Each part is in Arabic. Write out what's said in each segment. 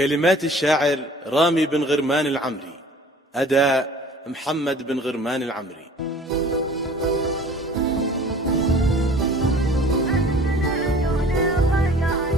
كلمات الشاعر رامي بن غرمان العمري، أداء محمد بن غرمان العمري.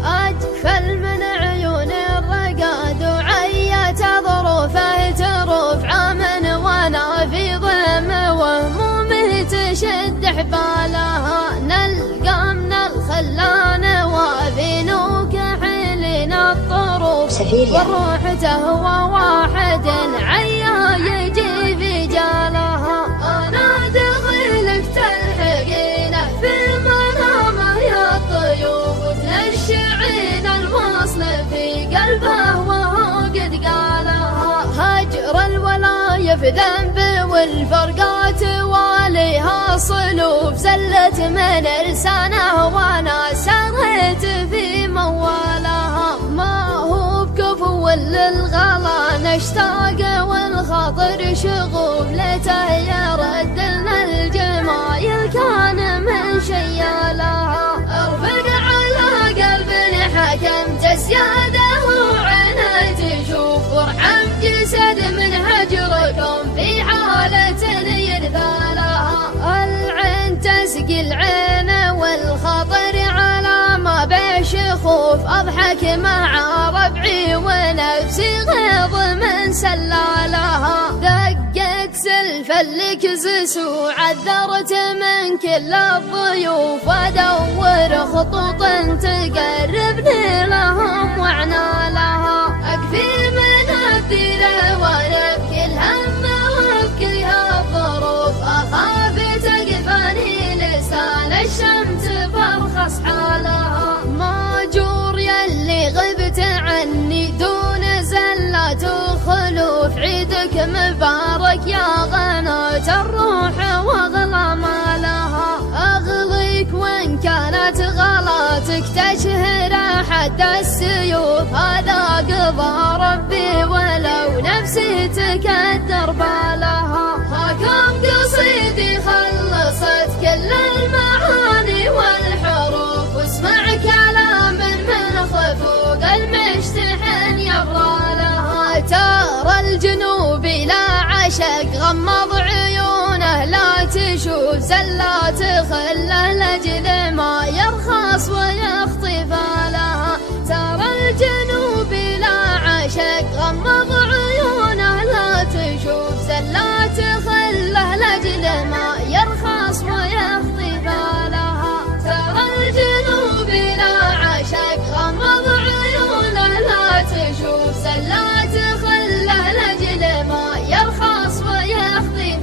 أجفل من عيون الرقاد وعيت ظروفه تروف عامن وانا في ضم وهمومه تشد حبالها، نلقى من الخلان وفينوك حلنا الطروف والروح تهوى واحد عيا يجي في جالها. أنا دخلك تلحقينه في المنام يا الطيوف وتنشعين الوصل في قلبه وهو قد قالها. هجر الولاية في ذنب والفرقات واليها صلوب زلت من لسانه وانا سريت في موالها. ما هو بكفو للغلا نشتاق والخاطر شغوف ليته يرد لنا الجمايل كان من شيالها. ارفق على قلب حكمت السياده وعينه تشوف وارحم جسد من هجركم في حالة يرثالها. العين تسقي العين والخطر على ما بشخوف أضحك مع ربعي ونفسي غيظ من سلالها. دقت سلف الكزس وعذرت من كل الضيوف وادور خطوط تقربني لهم وعنالها. أكفي من الديره ونبكي الهم وابكيها الظروف أخاف تقفاني لسان الشمس فارخص حالها. ماجور يلي غبت عني دون زلات وخلوف عيدك مبارك يا غنات الروح واغلى مالها. اغليك وان كانت غلاتك تشهر حد السيوف هذا قضى ربي ولو نفسي تكدر بالها. هاكم قصيدي خلصت كل المعاني والحروف واسمع كلام من خفوق المشتحن يبرى لها. ترى الجنوب لا عشق غمض عيونه لا تشوف زلات خله لاجل ما يرخص ويخطف لها. ترى الجنوب لا عشق غمض عيونه لا تشوف زلات خله لاجل ما يرخص ويخطف لها. ترى الجنوب لا عشق غمض عيونه لا تشوف زلات خله لاجل ما يرخص ويخطف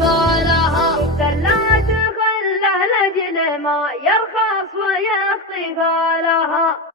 لها. زلات خله لاجل ما يرخص ويخطف لها.